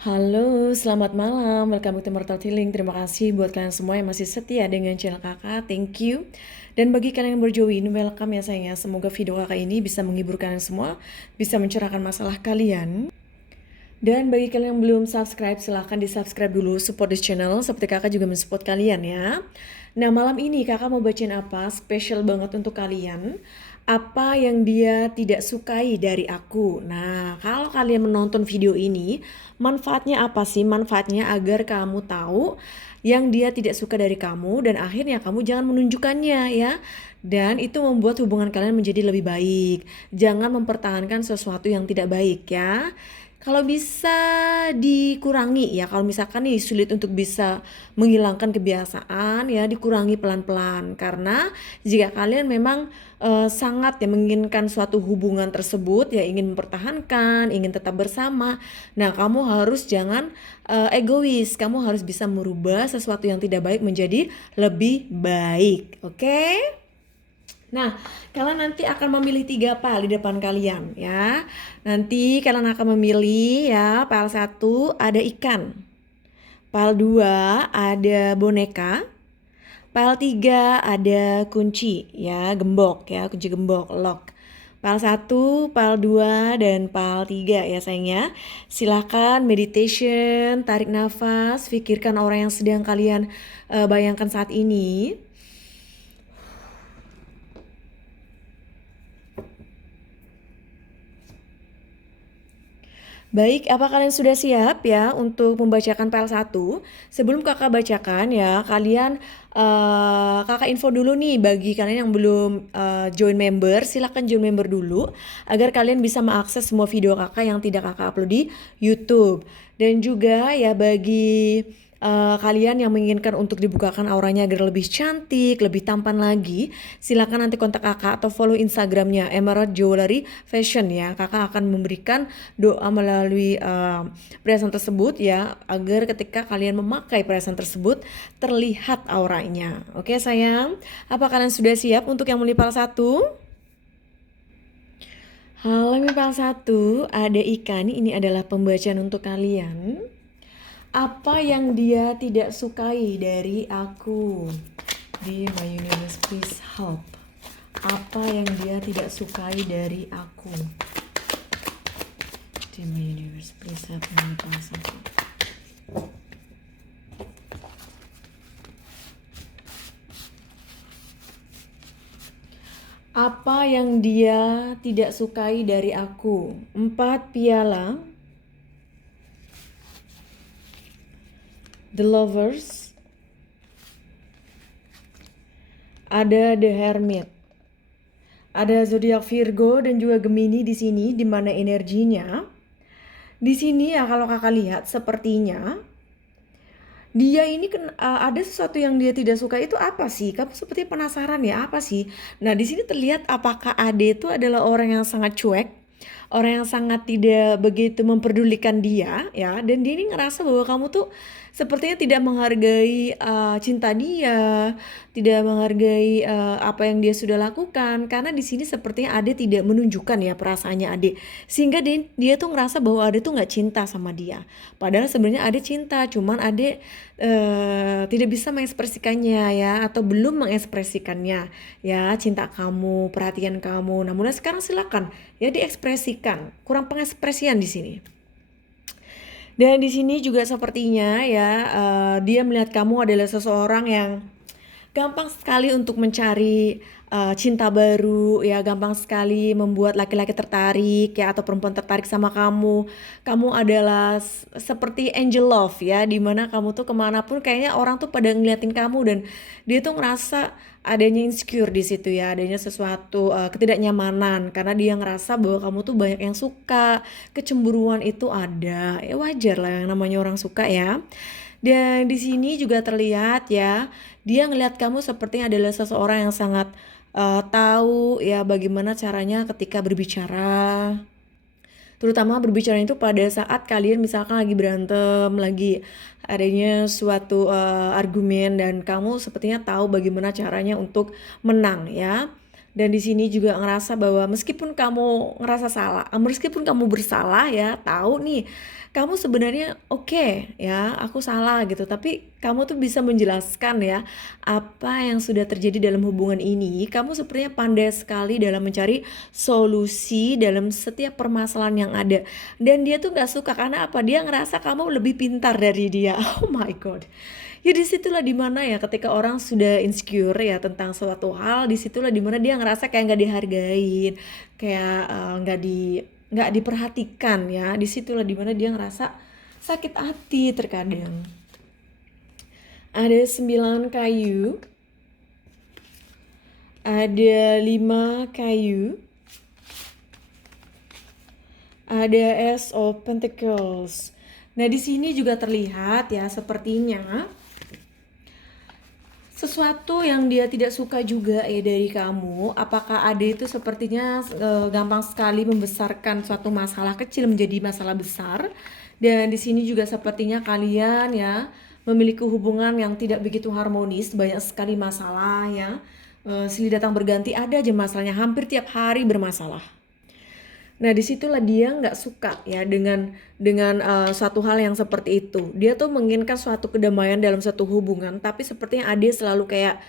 Halo, selamat malam. Welcome to Mortal Healing. Terima kasih buat kalian semua yang masih setia dengan channel kakak. Thank you. Dan bagi kalian yang berjoin, welcome ya sayang ya. Semoga video kakak ini bisa menghibur kalian semua, bisa mencerahkan masalah kalian. Dan bagi kalian yang belum subscribe, silahkan di subscribe dulu, support this channel, seperti kakak juga mensupport kalian ya. Nah malam ini kakak mau bacain apa, spesial banget untuk kalian. Apa yang dia tidak sukai dari aku. Nah kalau kalian menonton video ini, manfaatnya apa sih? Manfaatnya agar kamu tahu yang dia tidak suka dari kamu, dan akhirnya kamu jangan menunjukkannya ya. Dan itu membuat hubungan kalian menjadi lebih baik. Jangan mempertahankan sesuatu yang tidak baik ya. Kalau bisa dikurangi ya, kalau misalkan nih sulit untuk bisa menghilangkan kebiasaan ya, dikurangi pelan-pelan. Karena jika kalian memang sangat ya menginginkan suatu hubungan tersebut ya, ingin mempertahankan, ingin tetap bersama, nah kamu harus jangan egois. Kamu harus bisa merubah sesuatu yang tidak baik menjadi lebih baik. Oke? Nah, kalian nanti akan memilih 3 file di depan kalian ya. Nanti kalian akan memilih ya, file 1 ada ikan. File 2 ada boneka. File 3 ada kunci ya, gembok ya, kunci gembok, lock. File 1, file 2, dan file 3 ya sayangnya. Silahkan meditation, tarik nafas, pikirkan orang yang sedang kalian bayangkan saat ini. Baik, apa kalian sudah siap ya untuk membacakan PL 1? Sebelum kakak bacakan ya, kalian kakak info dulu nih bagi kalian yang belum join member, silahkan join member dulu agar kalian bisa mengakses semua video kakak yang tidak kakak upload di YouTube. Dan juga ya bagi kalian yang menginginkan untuk dibukakan auranya agar lebih cantik, lebih tampan lagi, silakan nanti kontak kakak atau follow Instagramnya Emerald Jewelry Fashion ya. Kakak akan memberikan doa melalui perhiasan tersebut ya, agar ketika kalian memakai perhiasan tersebut terlihat auranya. Oke sayang, apa kalian sudah siap untuk yang melipal 1? Halo Mipal 1, ada ikan, ini adalah pembacaan untuk kalian. Apa yang dia tidak sukai dari aku? Dear my universe, please help. Apa yang dia tidak sukai dari aku? Dear my universe, please help me. Apa yang dia tidak sukai dari aku? 4 piala. The Lovers, ada The Hermit, ada zodiak Virgo dan juga Gemini di sini, di mana energinya. Di sini ya kalau kakak lihat sepertinya dia ini ada sesuatu yang dia tidak suka, itu apa sih? Kamu seperti penasaran ya, apa sih? Nah, di sini terlihat apakah Ade itu adalah orang yang sangat cuek, orang yang sangat tidak begitu memperdulikan dia ya, dan dia ini ngerasa bahwa kamu tuh sepertinya tidak menghargai cinta dia, tidak menghargai apa yang dia sudah lakukan, karena di sini sepertinya Ade tidak menunjukkan ya perasaannya Ade, sehingga dia tuh ngerasa bahwa Ade tuh nggak cinta sama dia. Padahal sebenarnya Ade cinta, cuman Ade tidak bisa mengekspresikannya ya, atau belum mengekspresikannya ya, cinta kamu, perhatian kamu. Nah, mulai sekarang silakan ya diekspresikan. Kurang pengekspresian di sini. Dan di sini juga sepertinya ya dia melihat kamu adalah seseorang yang gampang sekali untuk mencari cinta baru ya, gampang sekali membuat laki-laki tertarik ya, atau perempuan tertarik sama kamu. Kamu adalah seperti angel love ya, dimana kamu tuh kemanapun kayaknya orang tuh pada ngeliatin kamu, dan dia tuh ngerasa adanya insecure di situ ya, adanya sesuatu ketidaknyamanan karena dia ngerasa bahwa kamu tuh banyak yang suka, kecemburuan itu ada ya, wajar lah yang namanya orang suka ya. Dan di sini juga terlihat ya, dia ngelihat kamu sepertinya adalah seseorang yang sangat tahu ya bagaimana caranya ketika berbicara. Terutama berbicara itu pada saat kalian misalkan lagi berantem, lagi adanya suatu argumen, dan kamu sepertinya tahu bagaimana caranya untuk menang ya. Dan di sini juga ngerasa bahwa meskipun kamu ngerasa salah, meskipun kamu bersalah ya, tahu nih kamu sebenarnya oke ya, aku salah gitu, tapi kamu tuh bisa menjelaskan ya apa yang sudah terjadi dalam hubungan ini. Kamu sepertinya pandai sekali dalam mencari solusi dalam setiap permasalahan yang ada. Dan dia tuh nggak suka karena apa? Dia ngerasa kamu lebih pintar dari dia. Oh my god. Ya disitulah dimana ya ketika orang sudah insecure ya tentang suatu hal, disitulah dimana dia ngerasa kayak nggak dihargain, kayak nggak diperhatikan ya. Disitulah dimana dia ngerasa sakit hati terkadang. Ada 9 kayu, ada 5 kayu, ada Ace of Pentacles. Nah di sini juga terlihat ya sepertinya sesuatu yang dia tidak suka juga ya dari kamu. Apakah Ade itu sepertinya gampang sekali membesarkan suatu masalah kecil menjadi masalah besar. Dan di sini juga sepertinya kalian ya memiliki hubungan yang tidak begitu harmonis, banyak sekali masalah ya. Silih datang berganti, ada aja masalahnya, hampir tiap hari bermasalah. Nah, disitulah dia nggak suka ya dengan suatu hal yang seperti itu. Dia tuh menginginkan suatu kedamaian dalam satu hubungan, tapi sepertinya Ade selalu kayak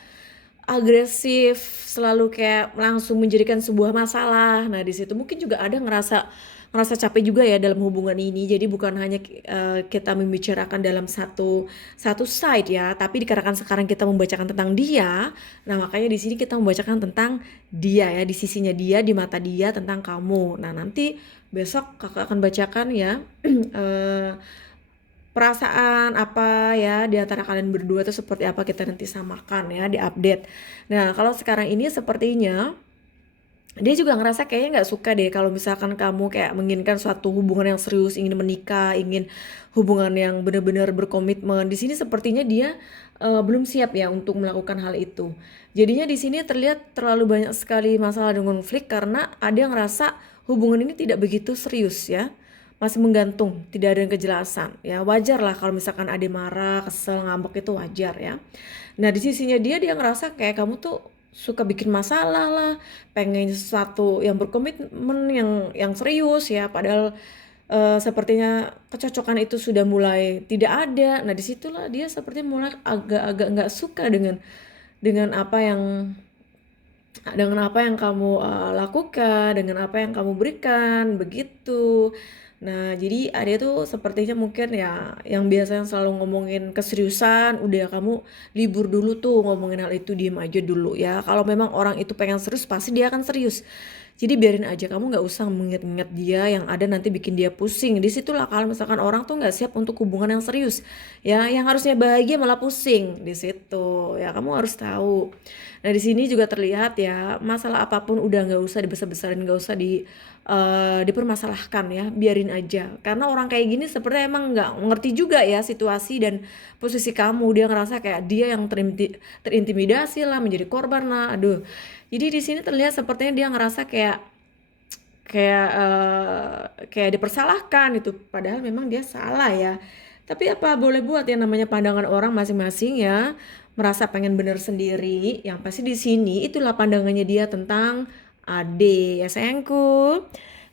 agresif, selalu kayak langsung menjadikan sebuah masalah. Nah, di situ mungkin juga ada ngerasa capek juga ya dalam hubungan ini. Jadi bukan hanya kita membicarakan dalam satu side ya, tapi dikarenakan sekarang kita membacakan tentang dia. Nah, makanya di sini kita membacakan tentang dia ya, di sisinya dia, di mata dia tentang kamu. Nah, nanti besok kakak akan bacakan ya perasaan apa ya di antara kalian berdua tuh seperti apa, kita nanti samakan ya di update. Nah, kalau sekarang ini sepertinya dia juga ngerasa kayaknya nggak suka deh kalau misalkan kamu kayak menginginkan suatu hubungan yang serius, ingin menikah, ingin hubungan yang benar-benar berkomitmen. Di sini sepertinya dia belum siap ya untuk melakukan hal itu. Jadinya di sini terlihat terlalu banyak sekali masalah dan konflik karena ada yang ngerasa hubungan ini tidak begitu serius ya, masih menggantung, tidak ada yang kejelasan ya. Wajar lah kalau misalkan ada marah, kesel, ngambek, itu wajar ya. Nah di sisinya dia ngerasa kayak kamu tuh suka bikin masalah lah, pengen sesuatu yang berkomitmen, yang serius ya, padahal sepertinya kecocokan itu sudah mulai tidak ada. Nah disitulah dia seperti mulai agak-agak nggak suka dengan apa yang kamu lakukan, dengan apa yang kamu berikan, begitu. Nah, jadi Ade tuh sepertinya mungkin ya yang biasanya selalu ngomongin keseriusan, udah kamu libur dulu tuh ngomongin hal itu, diem aja dulu ya. Kalau memang orang itu pengen serius, pasti dia akan serius. Jadi biarin aja, kamu nggak usah mengingat-ingat dia yang ada nanti bikin dia pusing. Disitulah kalau misalkan orang tuh nggak siap untuk hubungan yang serius, ya yang harusnya bahagia malah pusing di situ. Ya kamu harus tahu. Nah di sini juga terlihat ya masalah apapun udah nggak usah dibesar-besarin, nggak usah dipermasalahkan ya, biarin aja. Karena orang kayak gini sepertinya emang nggak ngerti juga ya situasi dan posisi kamu. Dia ngerasa kayak dia yang terintimidasi lah, menjadi korban lah. Aduh. Jadi di sini terlihat sepertinya dia ngerasa kayak dipersalahkan itu, padahal memang dia salah ya. Tapi apa boleh buat, ya namanya pandangan orang masing-masing ya, merasa pengen bener sendiri. Yang pasti di sini itulah pandangannya dia tentang Ade ya sayangku.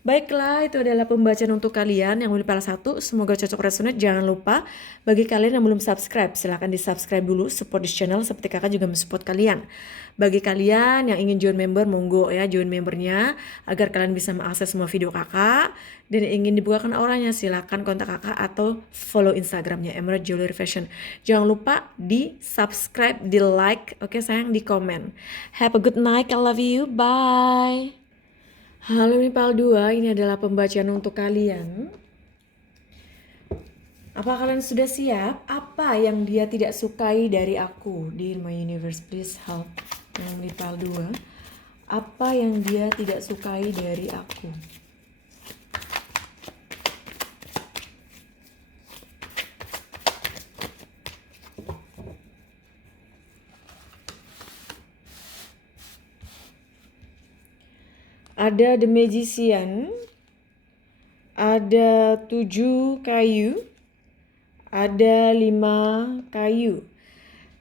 Baiklah, itu adalah pembacaan untuk kalian yang memilih satu. Semoga cocok resonate. Jangan lupa bagi kalian yang belum subscribe, silahkan di subscribe dulu, support di channel seperti kakak juga mensupport kalian. Bagi kalian yang ingin join member, monggo ya join membernya agar kalian bisa mengakses semua video kakak. Dan ingin dibukakan orangnya, silahkan kontak kakak atau follow instagramnya Emerald Jewelry Fashion. Jangan lupa di subscribe, di like, oke sayang, di komen. Have a good night, I love you, bye. Halo Mipal 2, ini adalah pembacaan untuk kalian. Apa kalian sudah siap? Apa yang dia tidak sukai dari aku? Dear my universe, please help. Yang Mipal 2, apa yang dia tidak sukai dari aku? Ada The Magician, ada 7 kayu, ada 5 kayu.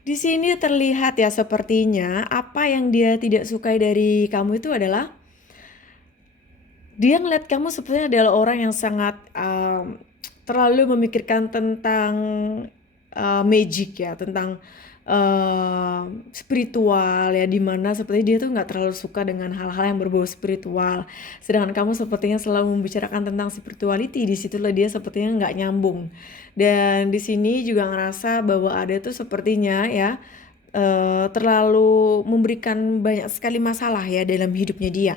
Di sini terlihat ya sepertinya apa yang dia tidak sukai dari kamu itu adalah dia ngeliat kamu sepertinya adalah orang yang sangat terlalu memikirkan tentang magic ya, tentang spiritual ya, dimana seperti dia tuh nggak terlalu suka dengan hal-hal yang berbau spiritual. Sedangkan kamu sepertinya selalu membicarakan tentang spirituality, disitulah dia sepertinya nggak nyambung. Dan di sini juga ngerasa bahwa ada tuh sepertinya ya terlalu memberikan banyak sekali masalah ya dalam hidupnya dia.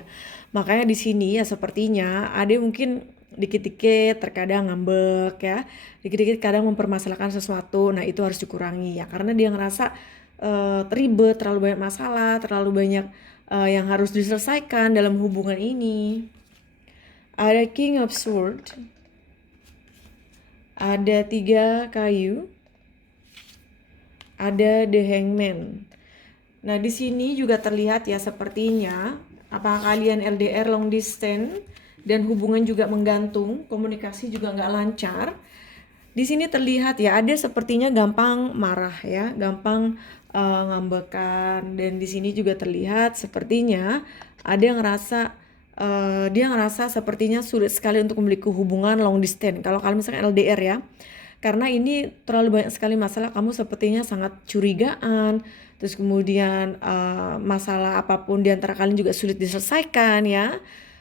Makanya di sini ya sepertinya ada mungkin dikit-dikit terkadang ngambek ya, dikit-dikit kadang mempermasalahkan sesuatu. Nah, itu harus dikurangi ya, karena dia ngerasa ribet, terlalu banyak masalah, terlalu banyak yang harus diselesaikan dalam hubungan ini. Ada King of Swords, ada 3 kayu, ada The Hangman. Nah, di sini juga terlihat ya sepertinya apakah kalian LDR long distance dan hubungan juga menggantung, komunikasi juga nggak lancar. Di sini terlihat ya ada sepertinya gampang marah ya, gampang ngambekan, dan di sini juga terlihat sepertinya ada yang ngerasa dia ngerasa sepertinya sulit sekali untuk memiliki hubungan long distance. Kalau kalian misalkan LDR ya, karena ini terlalu banyak sekali masalah, kamu sepertinya sangat curigaan, terus kemudian masalah apapun di antara kalian juga sulit diselesaikan ya.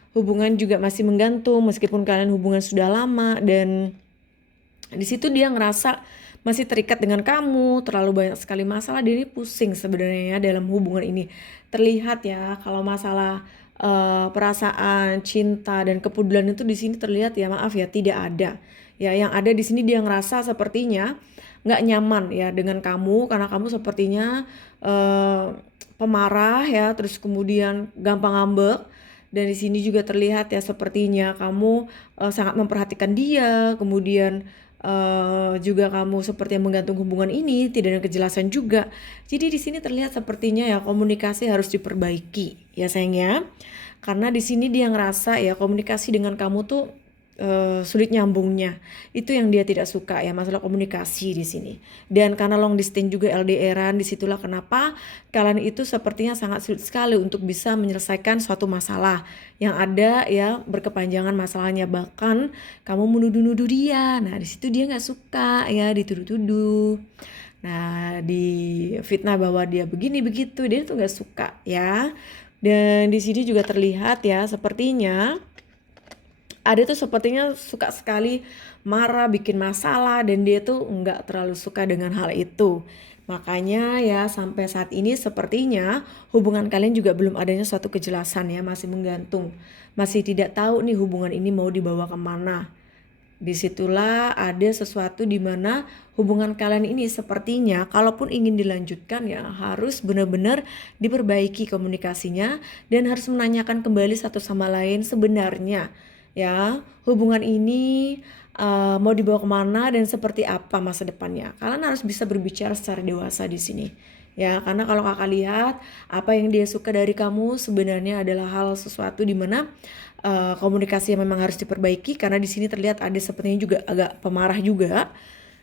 Hubungan juga masih menggantung meskipun kalian hubungan sudah lama, dan di situ dia ngerasa masih terikat dengan kamu, terlalu banyak sekali masalah, dia ini pusing sebenarnya ya dalam hubungan ini. Terlihat ya kalau masalah perasaan, cinta dan kepedulian itu di sini terlihat ya, maaf ya, tidak ada. Ya, yang ada di sini dia ngerasa sepertinya nggak nyaman ya dengan kamu, karena kamu sepertinya pemarah ya, terus kemudian gampang ngambek. Dan di sini juga terlihat ya sepertinya kamu sangat memperhatikan dia, kemudian juga kamu seperti yang menggantung hubungan ini, tidak ada kejelasan juga. Jadi di sini terlihat sepertinya ya komunikasi harus diperbaiki ya sayangnya, karena di sini dia ngerasa ya komunikasi dengan kamu tuh sulit nyambungnya. Itu yang dia tidak suka ya, masalah komunikasi di sini. Dan karena long distance juga LDRan, disitulah kenapa kalian itu sepertinya sangat sulit sekali untuk bisa menyelesaikan suatu masalah yang ada ya, berkepanjangan masalahnya, bahkan kamu menuduh-nuduh dia. Nah, di situ dia nggak suka ya dituduh-tuduh. Nah, di fitnah bahwa dia begini begitu, dia tuh nggak suka ya. Dan di sini juga terlihat ya sepertinya ada tuh sepertinya suka sekali marah, bikin masalah, dan dia tuh nggak terlalu suka dengan hal itu. Makanya ya sampai saat ini sepertinya hubungan kalian juga belum adanya suatu kejelasan ya, masih menggantung. Masih tidak tahu nih hubungan ini mau dibawa kemana. Disitulah ada sesuatu di mana hubungan kalian ini sepertinya kalaupun ingin dilanjutkan ya harus benar-benar diperbaiki komunikasinya, dan harus menanyakan kembali satu sama lain sebenarnya ya hubungan ini mau dibawa kemana dan seperti apa masa depannya. Kalian harus bisa berbicara secara dewasa di sini ya, karena kalau kakak lihat apa yang dia suka dari kamu sebenarnya adalah hal sesuatu di mana komunikasi yang memang harus diperbaiki, karena di sini terlihat ada sepertinya juga agak pemarah juga.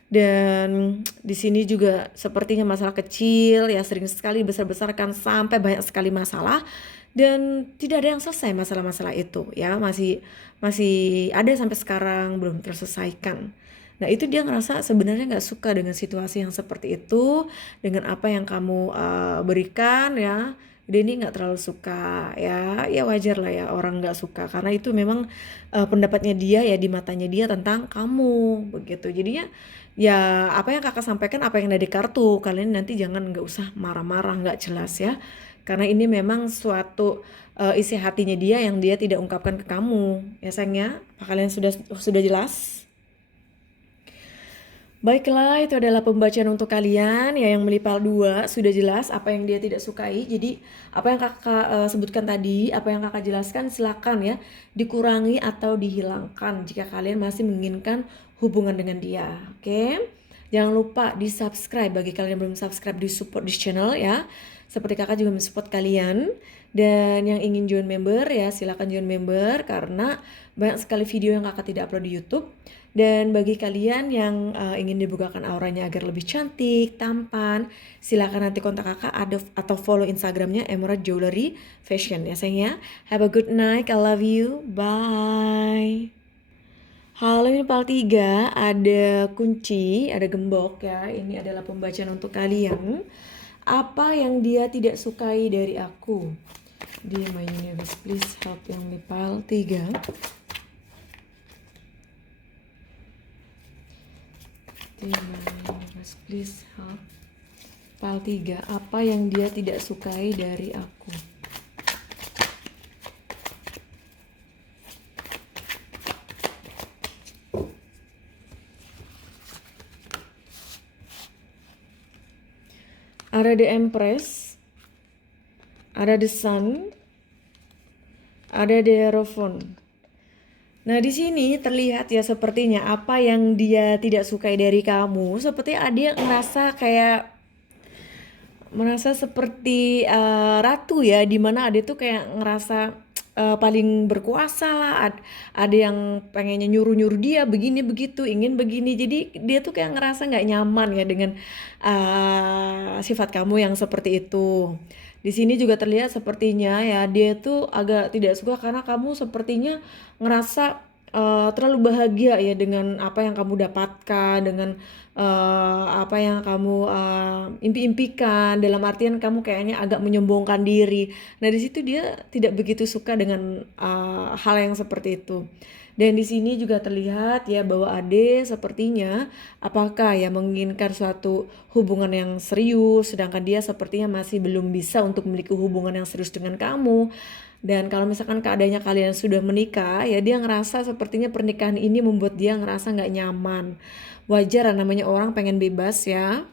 Dan di sini juga sepertinya masalah kecil ya sering sekali besar-besarkan sampai banyak sekali masalah, dan tidak ada yang selesai masalah-masalah itu ya, masih masih ada sampai sekarang belum terselesaikan. Nah, itu dia ngerasa sebenarnya nggak suka dengan situasi yang seperti itu, dengan apa yang kamu berikan ya. Dia ini nggak terlalu suka ya, ya wajar lah ya orang nggak suka, karena itu memang pendapatnya dia ya, di matanya dia tentang kamu begitu. Jadinya ya apa yang kakak sampaikan, apa yang ada di kartu, kalian nanti jangan nggak usah marah-marah nggak jelas ya, karena ini memang suatu isi hatinya dia yang dia tidak ungkapkan ke kamu ya sayangnya. Apa kalian sudah jelas? Baiklah, itu adalah pembacaan untuk kalian ya yang melipal 2, sudah jelas apa yang dia tidak sukai. Jadi apa yang kakak sebutkan tadi, apa yang kakak jelaskan, silakan ya dikurangi atau dihilangkan jika kalian masih menginginkan hubungan dengan dia. Oke? Jangan lupa di subscribe, bagi kalian yang belum subscribe, di support di channel ya. Seperti kakak juga mensupport kalian. Dan yang ingin join member ya silakan join member, karena banyak sekali video yang kakak tidak upload di YouTube. Dan bagi kalian yang ingin dibukakan auranya agar lebih cantik, tampan, silakan nanti kontak kakak atau follow Instagramnya Emerald Jewelry Fashion ya sayang ya. Have a good night, I love you, bye. Halo, ini part 3, ada kunci, ada gembok ya. Ini adalah pembacaan untuk kalian. Apa yang dia tidak sukai dari aku? Di My Universe, please help yang di part 3. Di My Universe, please help. Part 3, apa yang dia tidak sukai dari aku? Ada The Empress, ada The Sun, ada The Hierophant. Nah, di sini terlihat ya sepertinya apa yang dia tidak sukai dari kamu, seperti ada yang merasa seperti ratu ya, dimana Ade tuh kayak ngerasa paling berkuasa lah. Ada yang pengennya nyuruh-nyuruh dia begini begitu, ingin begini, jadi dia tuh kayak ngerasa nggak nyaman ya dengan sifat kamu yang seperti itu. Di sini juga terlihat sepertinya ya dia tuh agak tidak suka karena kamu sepertinya ngerasa terlalu bahagia ya dengan apa yang kamu dapatkan, dengan apa yang kamu impi-impikan, dalam artian kamu kayaknya agak menyombongkan diri. Nah, di situ dia tidak begitu suka dengan hal yang seperti itu. Dan di sini juga terlihat ya bahwa Ade sepertinya apakah ya menginginkan suatu hubungan yang serius, sedangkan dia sepertinya masih belum bisa untuk memiliki hubungan yang serius dengan kamu. Dan kalau misalkan keadaannya kalian sudah menikah, ya dia ngerasa sepertinya pernikahan ini membuat dia ngerasa nggak nyaman. Wajar lah, namanya orang pengen bebas ya.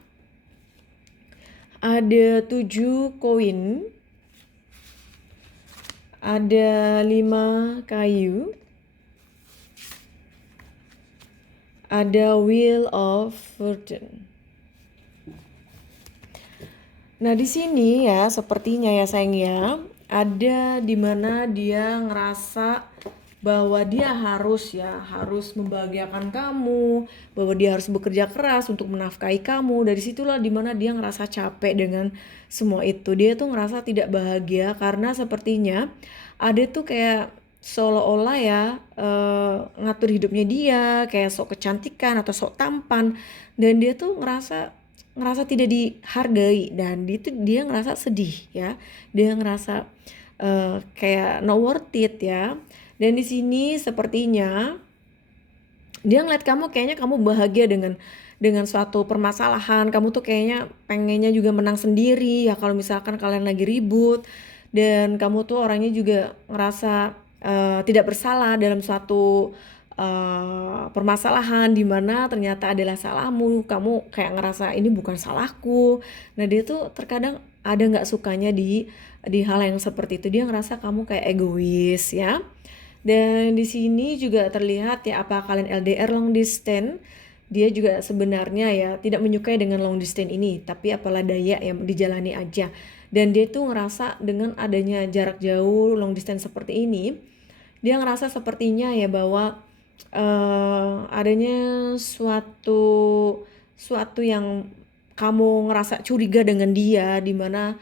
Ada 7 koin, ada 5 kayu, ada Wheel of Fortune. Nah, di sini ya sepertinya ya sayang ya, ada dimana dia ngerasa bahwa dia harus membahagiakan kamu, bahwa dia harus bekerja keras untuk menafkahi kamu. Dari situlah dimana dia ngerasa capek dengan semua itu. Dia tuh ngerasa tidak bahagia karena sepertinya ada tuh kayak seolah-olah ya ngatur hidupnya dia, kayak sok kecantikan atau sok tampan, dan dia tuh ngerasa tidak dihargai, dan dia ngerasa sedih ya, dia ngerasa kayak no worth it ya. Dan di sini sepertinya dia ngeliat kamu, kayaknya kamu bahagia dengan suatu permasalahan, kamu tuh kayaknya pengennya juga menang sendiri ya kalau misalkan kalian lagi ribut, dan kamu tuh orangnya juga ngerasa tidak bersalah dalam suatu permasalahan di mana ternyata adalah salahmu. Kamu kayak ngerasa ini bukan salahku. Nah, dia tuh terkadang ada nggak sukanya di hal yang seperti itu. Dia ngerasa kamu kayak egois ya. Dan di sini juga terlihat ya apa kalian LDR long distance. Dia juga sebenarnya ya tidak menyukai dengan long distance ini, tapi apalah daya yang dijalani aja. Dan dia tuh ngerasa dengan adanya jarak jauh long distance seperti ini, dia ngerasa sepertinya ya bahwa adanya suatu yang kamu ngerasa curiga dengan dia, di mana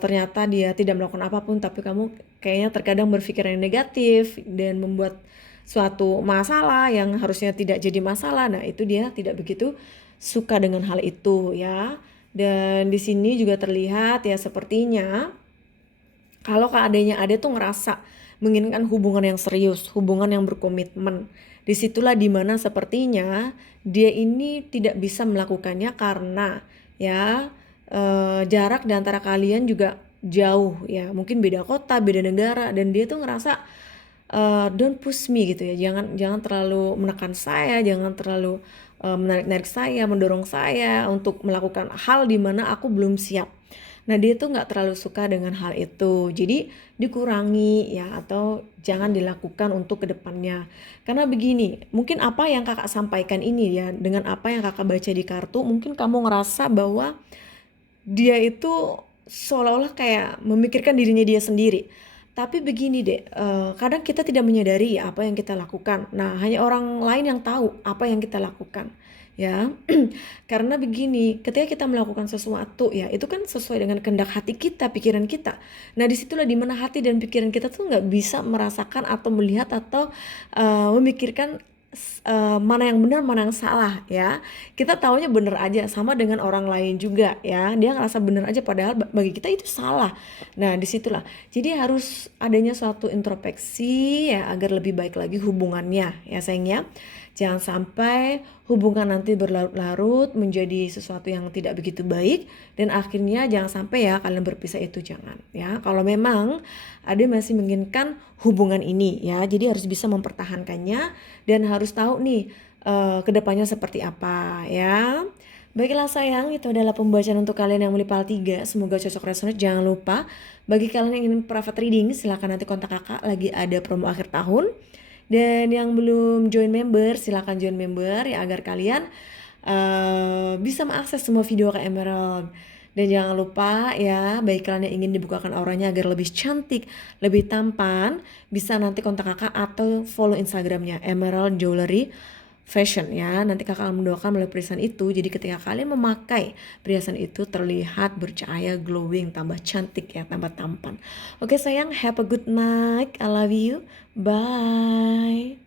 ternyata dia tidak melakukan apapun, tapi kamu kayaknya terkadang berpikir yang negatif dan membuat suatu masalah yang harusnya tidak jadi masalah. Nah, itu dia tidak begitu suka dengan hal itu ya. Dan di sini juga terlihat ya sepertinya kalau keadaannya ada tuh ngerasa menginginkan hubungan yang serius, hubungan yang berkomitmen. Disitulah dimana sepertinya dia ini tidak bisa melakukannya karena ya jarak di antara kalian juga jauh ya, mungkin beda kota, beda negara, dan dia tuh ngerasa don't push me gitu ya, jangan terlalu menekan saya, jangan terlalu menarik-narik saya, mendorong saya untuk melakukan hal di mana aku belum siap. Nah, dia tuh nggak terlalu suka dengan hal itu. Jadi dikurangi ya, atau jangan dilakukan untuk kedepannya. Karena begini, mungkin apa yang kakak sampaikan ini ya, dengan apa yang kakak baca di kartu, mungkin kamu ngerasa bahwa dia itu seolah-olah kayak memikirkan dirinya dia sendiri. Tapi begini deh, kadang kita tidak menyadari ya apa yang kita lakukan. Nah, hanya orang lain yang tahu apa yang kita lakukan ya. Karena begini, ketika kita melakukan sesuatu ya, itu kan sesuai dengan kehendak hati kita, pikiran kita. Nah, disitulah dimana hati dan pikiran kita tuh nggak bisa merasakan atau melihat atau memikirkan mana yang benar, mana yang salah ya. Kita taunya bener aja, sama dengan orang lain juga ya. Dia ngerasa bener aja padahal bagi kita itu salah. Nah, disitulah. Jadi harus adanya suatu introspeksi ya agar lebih baik lagi hubungannya ya sayangnya. Jangan sampai hubungan nanti berlarut-larut menjadi sesuatu yang tidak begitu baik dan akhirnya jangan sampai ya kalian berpisah, itu jangan ya. Kalau memang ada masih menginginkan hubungan ini ya, jadi harus bisa mempertahankannya dan harus tahu nih kedepannya seperti apa ya. Baiklah sayang, itu adalah pembacaan untuk kalian yang memilih PAL 3. Semoga cocok resonate. Jangan lupa, bagi kalian yang ingin private reading, silahkan nanti kontak kakak, lagi ada promo akhir tahun. Dan yang belum join member, silahkan join member ya agar kalian bisa mengakses semua video Kak Emerald. Dan jangan lupa ya, bagi kalian yang ingin dibukakan auranya agar lebih cantik, lebih tampan, bisa nanti kontak kakak atau follow Instagramnya Emerald Jewelry Fashion ya. Nanti kakak akan mendoakan melalui perhiasan itu. Jadi ketika kalian memakai perhiasan itu terlihat bercahaya, glowing, tambah cantik ya, tambah tampan. Oke sayang, have a good night. I love you. Bye.